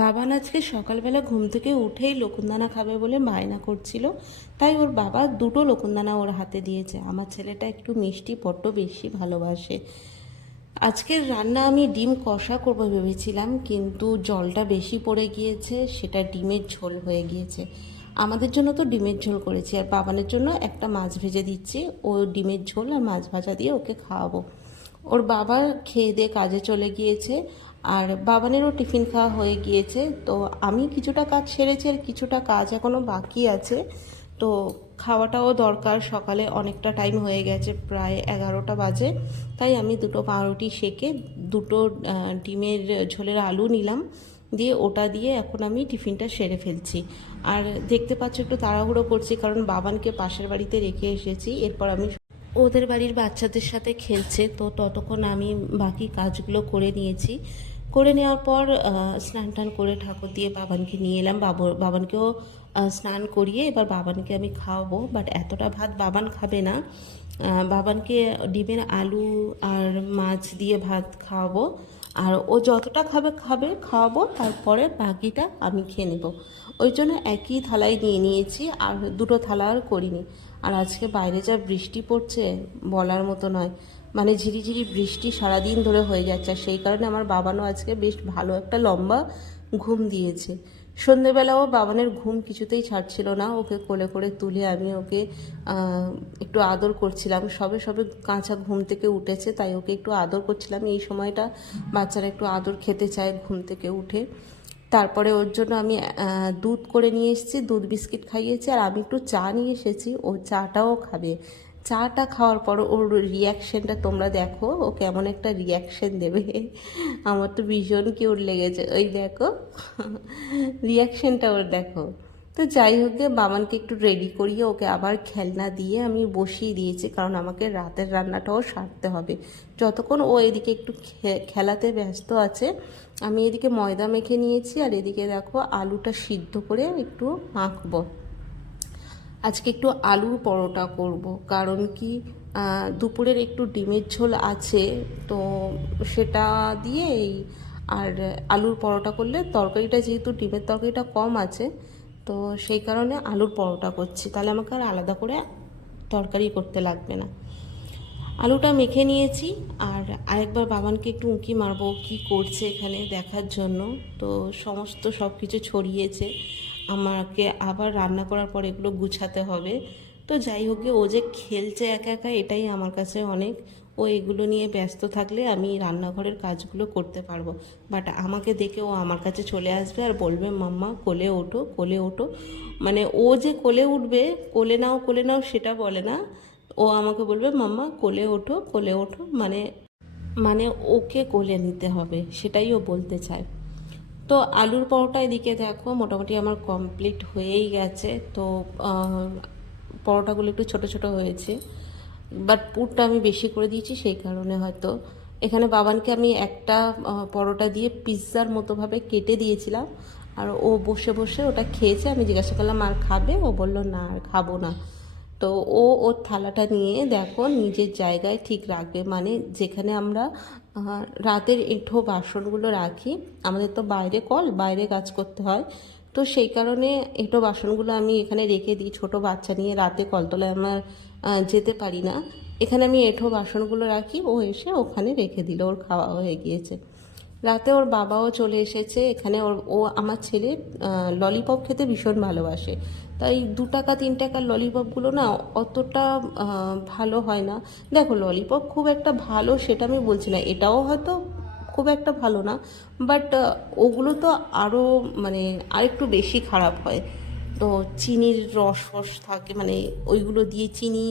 বাবান আজকে সকালবেলা ঘুম থেকে উঠেই লকুনদানা খাবে বলে বায়না করছিল, তাই ওর বাবা দুটো লকুনদানা ওর হাতে দিয়েছে। আমার ছেলেটা একটু মিষ্টি বড্ড বেশি ভালোবাসে। আজকের রান্না আমি ডিম কষা করবো ভেবেছিলাম, কিন্তু জলটা বেশি পড়ে গিয়েছে, সেটা ডিমের ঝোল হয়ে গিয়েছে। আমাদের জন্য তো ডিমের ঝোল করেছি, আর বাবানের জন্য একটা মাছ ভেজে দিচ্ছি। ও ডিমের ঝোল আর মাছ ভাজা দিয়ে ওকে খাওয়াবো। ওর বাবা খেয়ে দিয়ে কাজে চলে গিয়েছে, আর বাবানেরও টিফিন খাওয়া হয়ে গিয়েছে। তো আমি কিছুটা কাজ সেরেছি, আর কিছুটা কাজ এখনও বাকি আছে। তো খাওয়াটাও দরকার, সকালে অনেকটা টাইম হয়ে গেছে, প্রায় 11টা বাজে। তাই আমি দুটো পাউরুটি সেকে দুটো ডিমের ঝোলের আলু নিলাম, দিয়ে ওটা দিয়ে এখন আমি টিফিনটা সেরে ফেলছি। আর দেখতে পাচ্ছ একটু তাড়াহুড়ো করছি, কারণ বাবানকে পাশের বাড়িতে রেখে এসেছি। এরপর আমি ওদের বাড়ির বাচ্চাদের সাথে খেলছে, তো ততক্ষণ আমি বাকি কাজগুলো করে নিয়েছি। করে নেওয়ার পর স্নান টান করে ঠাকুর দিয়ে বাবানকে নিয়ে এলাম। বাবানকেও স্নান করিয়ে এবার বাবানকে আমি খাওয়াবো, বাট এতটা ভাত বাবান খাবে না। বাবানকে ডিমের আলু আর মাছ দিয়ে ভাত খাওয়াবো, আর ও যতটা খাওয়াবো, তারপরে বাকিটা আমি খেয়ে নেব। ওই জন্য একই থালায় নিয়ে নিয়েছি, আর দুটো থালা আর করিনি। আর আজকে বাইরে যা বৃষ্টি পড়ছে বলার মতো নয়, মানে ঝিরিঝিরি বৃষ্টি সারাদিন ধরে হয়ে যাচ্ছে। আর সেই কারণে আমার বাবানও আজকে বেশ ভালো একটা লম্বা ঘুম দিয়েছে। সন্ধেবেলাও বাবানের ঘুম কিছুতেই ছাড়ছিল না, ওকে কোলে করে তুলে আমি ওকে একটু আদর করছিলাম। সবে সবে কাঁচা ঘুম থেকে উঠেছে, তাই ওকে একটু আদর করছিলাম। এই সময়টা বাচ্চারা একটু আদর খেতে চায় ঘুম থেকে উঠে। তারপরে ওর জন্য আমি দুধ করে নিয়ে এসেছি, দুধ বিস্কিট খাইয়েছি, আর আমি একটু চা নিয়ে এসেছি, ও চাটাও খাবে। চাটা খাওয়ার পর ওর রিয়াকশানটা তোমরা দেখো, ও কেমন একটা রিয়াকশান দেবে। আমার তো ভীষণ কিউট লেগেছে, ওই দেখো রিয়াকশানটা ওর দেখো। তো যাই হোক গে, বাবানকে একটু রেডি করিয়ে ওকে আবার খেলনা দিয়ে আমি বসিয়ে দিয়েছি, কারণ আমাকে রাতের রান্নাটাও সারতে হবে। যতক্ষণ ও এদিকে একটু খেলাতে ব্যস্ত আছে, আমি এদিকে ময়দা মেখে নিয়েছি, আর এদিকে দেখো আলুটা সিদ্ধ করে একটু মাখবো। আজকে একটু আলুর পরোটা করব, কারণ কি দুপুরের একটু ডিমের ঝোল আছে, তো সেটা দিয়েই আর আলুর পরোটা করলে তরকারিটা, যেহেতু ডিমের তরকারিটা কম আছে, তো সেই কারণে আলুর পরোটা করছি, তাহলে আমাকে আর আলাদা করে তরকারি করতে লাগবে না। আলুটা মেখে নিয়েছি, আর আরেকবার বাবানকে একটু উঁকি মারবো কী করছে এখানে দেখার জন্য। তো সমস্ত সব কিছু ছড়িয়েছে, আমাকে আবার রান্না করার পর এগুলো গুছাতে হবে। তো যাই হোক, ও যে খেলছে একা একা, এটাই আমার কাছে অনেক। ও এগুলো নিয়ে ব্যস্ত থাকলে আমি রান্নাঘরের কাজগুলো করতে পারবো, বাট আমাকে দেখে ও আমার কাছে চলে আসবে আর বলবে, মাম্মা কোলে ওঠো, কোলে ওঠো। মানে ও যে কোলে উঠবে, কোলে নাও সেটা বলে না, ও আমাকে বলবে, মাম্মা কোলে ওঠো, কোলে ওঠো, মানে মানে ওকে কোলে নিতে হবে, সেটাই ও বলতে চায়। তো আলুর পরোটা এদিকে দেখো মোটামুটি আমার কমপ্লিট হয়েই গেছে। তো পরোটাগুলো একটু ছোট ছোট হয়েছে, বাট পুরটা আমি বেশি করে দিয়েছি, সেই কারণে হয়তো। এখানে বাবানকে আমি একটা পরোটা দিয়ে পিৎজার মতোভাবে কেটে দিয়েছিলাম, আর ও বসে বসে ওটা খেয়েছে। আমি জিজ্ঞাসা করলাম আর খাবে, ও বলল না আর খাবো না। তো ও ওর থালাটা নিয়ে দেখো নিজের জায়গায় ঠিক রাখবে, মানে যেখানে আমরা রাতের এঁঠো বাসনগুলো রাখি, আমাদের তো বাইরে কাজ করতে হয়, তো সেই কারণে এঁঠো বাসনগুলো আমি এখানে রেখে দিই। ছোট বাচ্চা নিয়ে রাতে কলতলায় আমার যেতে পারি না, এখানে আমি এঁঠো বাসনগুলো রাখি। ও এসে ওখানে রেখে দিল, ওর খাওয়া হয়ে গিয়েছে। রাতে ওর বাবাও চলে এসেছে এখানে। ও আমার ছেলে ললিপপ খেতে ভীষণ ভালোবাসে, তাই 2 টাকা 3 টাকার ললিপপগুলো না অতটা ভালো হয় না। দেখো ললিপপ খুব একটা ভালো সেটা আমি বলছি না, এটাও হয়তো খুব একটা ভালো না, বাট ওগুলো তো আরও মানে আরেকটু বেশি খারাপ হয়। তো চিনির রস ফস থাকে, মানে ওইগুলো দিয়ে চিনি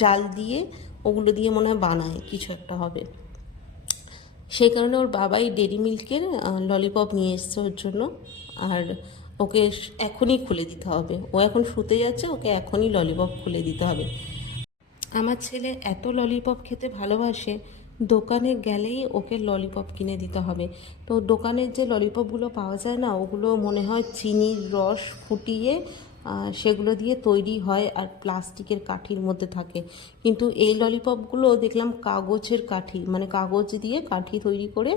জাল দিয়ে ওগুলো দিয়ে মনে হয় বানায় কিছু একটা হবে। সেই কারণে ওর বাবাই ডেরি মিল্কের ললিপপ নিয়ে এসছে ওর জন্য, আর ওকে এখনই খুলে দিতে হবে। ও এখন শুতে যাচ্ছে, ওকে এখনই ললিপপ খুলে দিতে হবে। আমার ছেলে এত ললিপপ খেতে ভালোবাসে, দোকানে গেলেই ওকে ললিপপ কিনে দিতে হবে। তো দোকানের যে ললিপপগুলো পাওয়া যায় না, ওগুলো মনে হয় চিনির রস ফুটিয়ে সেগুলো দিয়ে তৈরি হয় আর প্লাস্টিকের কাঠির মধ্যে থাকে। কিন্তু এই ললিপপগুলো দেখলাম কাগজের কাঠি, মানে কাগজ দিয়ে কাঠি তৈরি করে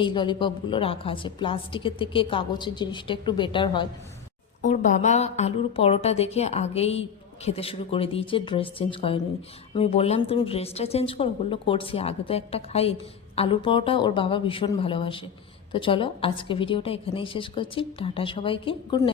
এই ললিপপগুলো রাখা আছে। প্লাস্টিকের থেকে কাগজের জিনিসটা একটু বেটার হয়। ওর বাবা আলুর পরোটা দেখে আগেই খেতে শুরু করে দিয়েছে, ড্রেস চেঞ্জ করেনি। আমি বললাম তুমি ড্রেসটা চেঞ্জ করো, বললো করছি, আগে তো একটা খাই। আলুর পরোটা ওর বাবা ভীষণ ভালোবাসে। তো চলো আজকে ভিডিওটা এখানেই শেষ করছি। টাটা সবাইকে, গুড নাইট।